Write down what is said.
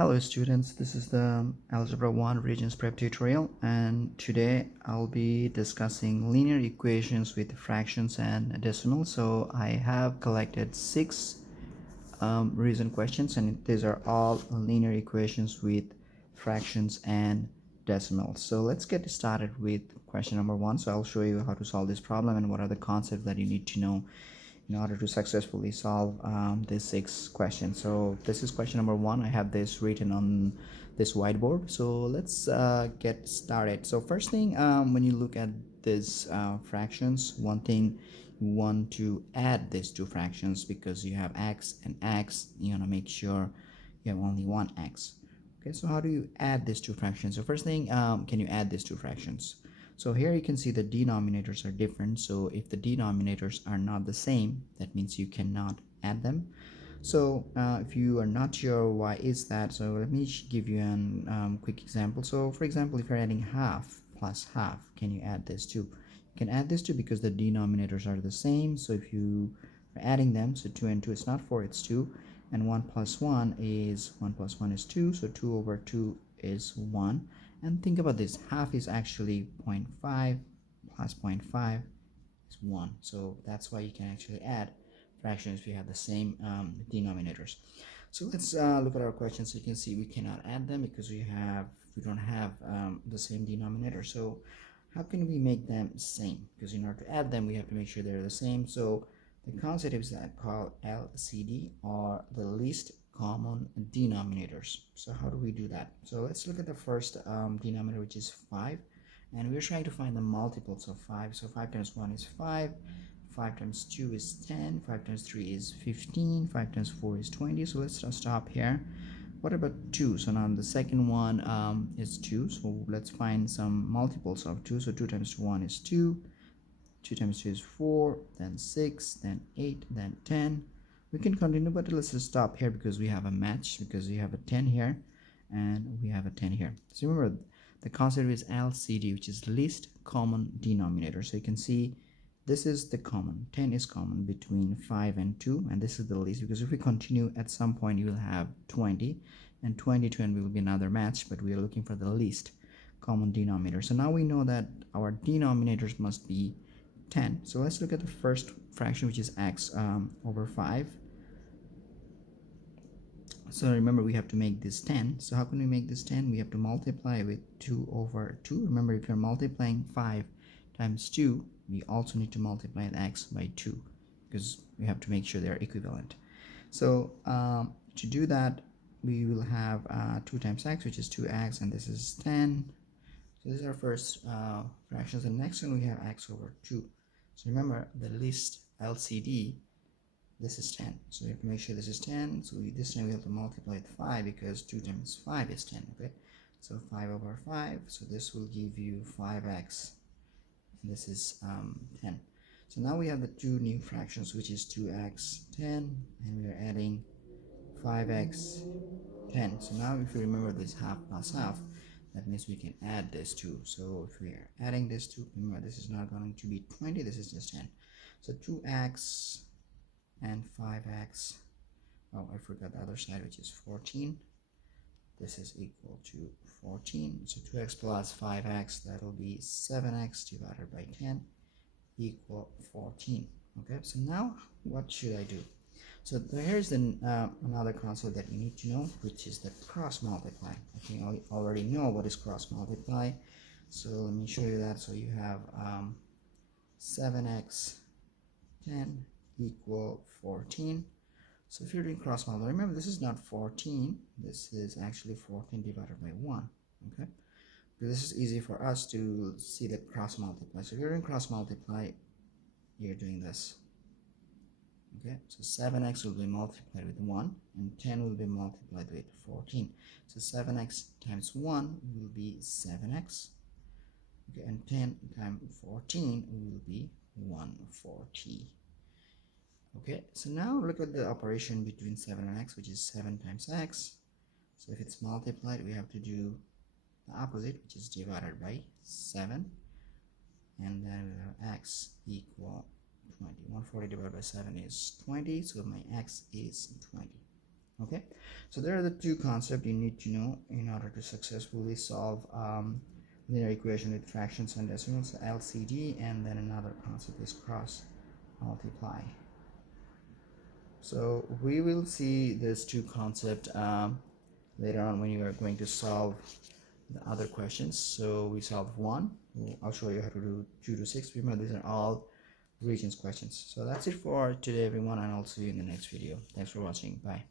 Hello students, this is the Algebra 1 Regents Prep tutorial, and today I'll be discussing linear equations with fractions and decimals. So I have collected 6 recent questions, and these are all linear equations with fractions and decimals. So let's get started with question number 1. So I'll show you how to solve this problem and what are the concepts that you need to know in order to successfully solve these 6 questions. So this is question number 1. I have this written on this whiteboard. So let's get started. So first thing, when you look at these fractions, one thing, you want to add these two fractions because you have x and x. You want to make sure you have only one x. Okay, so how do you add these two fractions? So first thing, can you add these two fractions? So here you can see the denominators are different. So if the denominators are not the same, that means you cannot add them. So if you are not sure why is that, so let me give you a quick example. So for example, if you're adding half plus half, can you add this too? You can add this too because the denominators are the same. So if you are adding them, so 2 and 2 is not 4, it's 2, and 1 plus 1 is 2, so 2 over 2 is 1. And think about this, half is actually 0.5 plus 0.5 is 1. So that's why you can actually add fractions if you have the same denominators. So let's look at our question. So you can see we cannot add them because we don't have the same denominator. So how can we make them same? Because in order to add them, we have to make sure they're the same. So the concept is that called LCD, or the least common denominators. So how do we do that? So let's look at the first denominator, which is 5, and we're trying to find the multiples of 5. So 5 times 1 is 5, 5 times 2 is 10, 5 times 3 is 15, 5 times 4 is 20. So let's stop here. What about 2? So now the second one is 2, so let's find some multiples of 2. So 2 times 1 is 2, 2 times 2 is 4, then 6, then 8, then 10. We can continue, but let's just stop here because we have a match, because we have a 10 here and we have a 10 here. So remember, the concept is LCD, which is least common denominator. So you can see this is the common, 10 is common between 5 and 2, and this is the least, because if we continue, at some point you will have 20, and 22 and will be another match, but we are looking for the least common denominator. So now we know that our denominators must be 10. So let's look at the first fraction, which is x over 5. So remember, we have to make this 10. So how can we make this 10? We have to multiply with 2 over 2. Remember, if you're multiplying 5 times 2, we also need to multiply x by 2 because we have to make sure they're equivalent. So to do that, we will have 2 times x, which is 2x, and this is 10. So this is our first fractions. The next one, we have x over 2. So remember, the least LCD, this is 10. So we have to make sure this is 10. So this time we have to multiply with 5 because 2 times 5 is 10. Okay, so 5 over 5. So this will give you 5x. And this is 10. So now we have the two new fractions, which is 2x 10, and we are adding 5x 10. So now if you remember this half plus half, that means we can add this 2. So if we are adding this 2, remember this is not going to be 20, this is just 10. So 2x and 5x, oh, I forgot the other side, which is 14. This is equal to 14. So 2x plus 5x, that will be 7x divided by 10 equal 14. Okay, so now what should I do? So here's another concept that you need to know, which is the cross multiply. I think I already know what is cross multiply. So let me show you that. So you have 7x 10 equal 14. So if you're doing cross multiply, remember this is not 14. This is actually 14 divided by 1. Okay, so this is easy for us to see the cross multiply. So if you're doing cross multiply, you're doing this. Okay, so 7x will be multiplied with 1 and 10 will be multiplied with 14. So 7x times 1 will be 7x. Okay, and 10 times 14 will be 140. Okay, so now look at the operation between 7 and x, which is 7 times x. So if it's multiplied, we have to do the opposite, which is divided by 7, and then we have x equal 20. 140 divided by 7 is 20, so my x is 20. Okay, so there are the two concepts you need to know in order to successfully solve linear equation with fractions and decimals, LCD, and then another concept is cross multiply. So we will see these two concepts later on when you are going to solve the other questions. So we solved one. I'll show you how to do 2 to 6. Remember, these are all Regents questions. So that's it for today, everyone, and I'll see you in the next video. Thanks for watching. Bye.